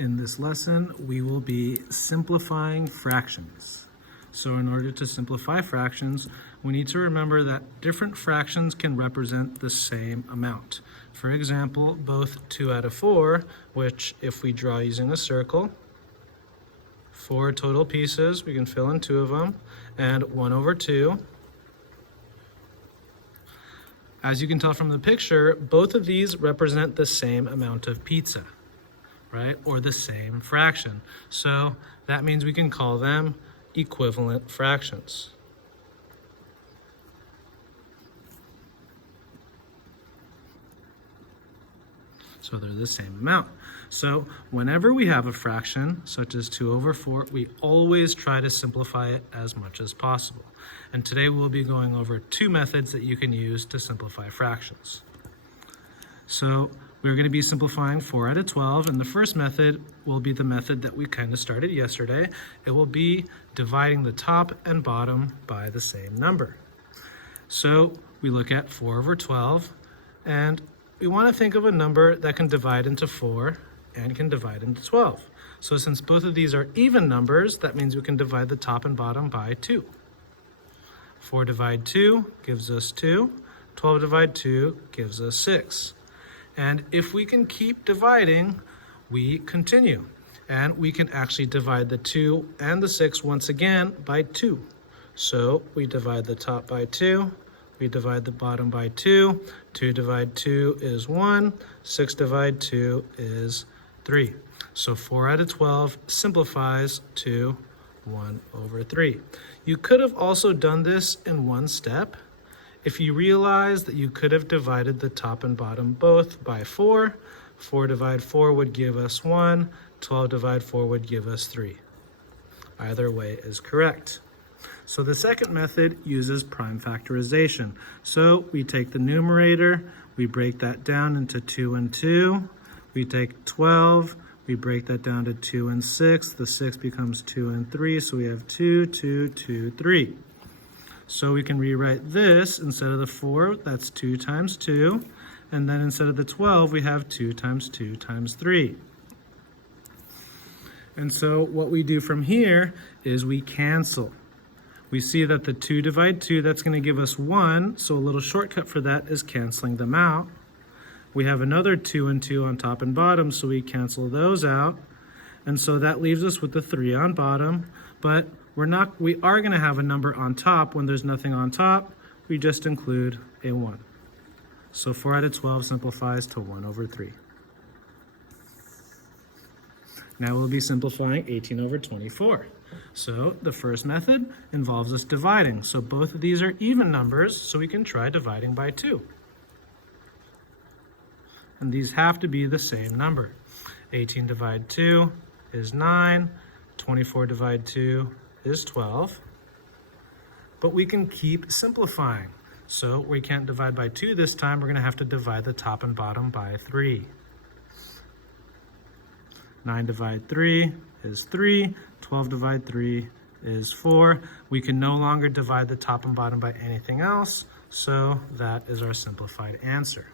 In this lesson, we will be simplifying fractions. So in order to simplify fractions, we need to remember that different fractions can represent the same amount. For example, both 2 out of 4, which if we draw using a circle, 4 total pieces, we can fill in 2 of them, and 1 over 2. As you can tell from the picture, both of these represent the same amount of pizza, right? Or the same fraction. So that means we can call them equivalent fractions. So they're the same amount. So whenever we have a fraction, such as 2 over 4, we always try to simplify it as much as possible. And today we'll be going over 2 methods that you can use to simplify fractions. So we're going to be simplifying 4 out of 12, and the first method will be the method that we kind of started yesterday. It will be dividing the top and bottom by the same number. So we look at 4 over 12, and we want to think of a number that can divide into 4 and can divide into 12. So since both of these are even numbers, that means we can divide the top and bottom by 2. 4 divide 2 gives us 2. 12 divide 2 gives us 6. And if we can keep dividing, we continue. And we can actually divide the 2 and the 6 once again by 2. So we divide the top by 2. We divide the bottom by 2. 2 divide 2 is 1. 6 divide 2 is 3. So 4 out of 12 simplifies to 1 over 3. You could have also done this in one step. If you realize that you could have divided the top and bottom both by 4, 4 divide 4 would give us 1, 12 divide 4 would give us 3. Either way is correct. So the second method uses prime factorization. So we take the numerator, we break that down into 2 and 2. We take 12, we break that down to 2 and 6. The 6 becomes 2 and 3, so we have 2, 2, 2, 3. So we can rewrite this, instead of the 4, that's 2 times 2. And then instead of the 12, we have 2 times 2 times 3. And so what we do from here is we cancel. We see that the 2 divide 2, that's going to give us 1. So a little shortcut for that is canceling them out. We have another 2 and 2 on top and bottom, so we cancel those out. And so that leaves us with the 3 on bottom. But we are going to have a number on top. When there's nothing on top, we just include a 1. So 4 out of 12 simplifies to 1 over 3. Now we'll be simplifying 18 over 24. So the first method involves us dividing. So both of these are even numbers, so we can try dividing by 2. And these have to be the same number. 18 divide 2 is 9. 24 divide 2 is 12. But we can keep simplifying. So we can't divide by 2 this time. We're going to have to divide the top and bottom by 3. 9 divide 3 is 3. 12 divide 3 is 4. We can no longer divide the top and bottom by anything else. So that is our simplified answer.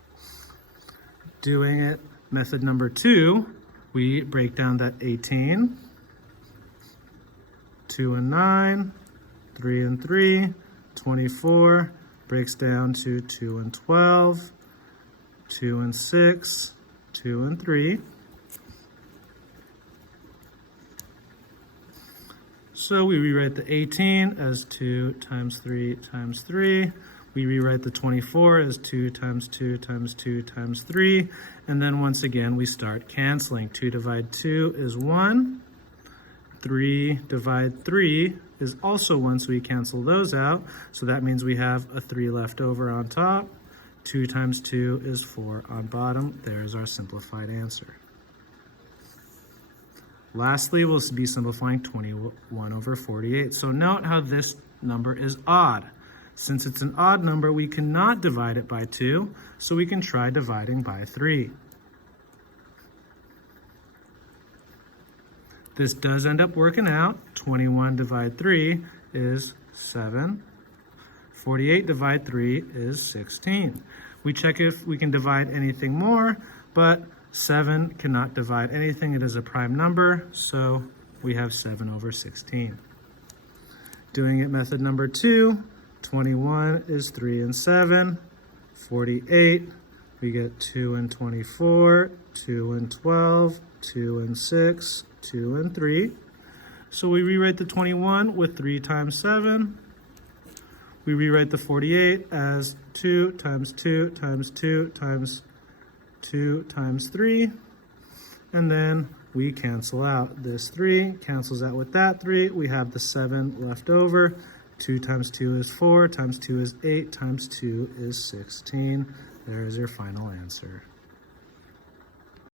Doing it method number 2, we break down that 18. 2 and 9, 3 and 3, 24, breaks down to 2 and 12, 2 and 6, 2 and 3. So we rewrite the 18 as 2 times 3 times 3. We rewrite the 24 as 2 times 2 times 2 times 3. And then once again, we start canceling. 2 divide 2 is 1. 3 divide 3 is also 1, so we cancel those out. So that means we have a 3 left over on top. 2 times 2 is 4 on bottom. There's our simplified answer. Lastly, we'll be simplifying 21 over 48. So note how this number is odd. Since it's an odd number, we cannot divide it by 2, so we can try dividing by 3. This does end up working out. 21 divide 3 is 7. 48 divide 3 is 16. We check if we can divide anything more, but 7 cannot divide anything. It is a prime number, so we have 7 over 16. Doing it method number 2, 21 is 3 and 7. 48, we get 2 and 24, 2 and 12, 2 and 6, 2 and 3. So we rewrite the 21 with 3 times 7. We rewrite the 48 as 2 times 2 times 2 times 2 times 3. And then we cancel out. This 3 cancels out with that 3. We have the 7 left over. 2 times 2 is 4, times 2 is 8, times 2 is 16. There is your final answer.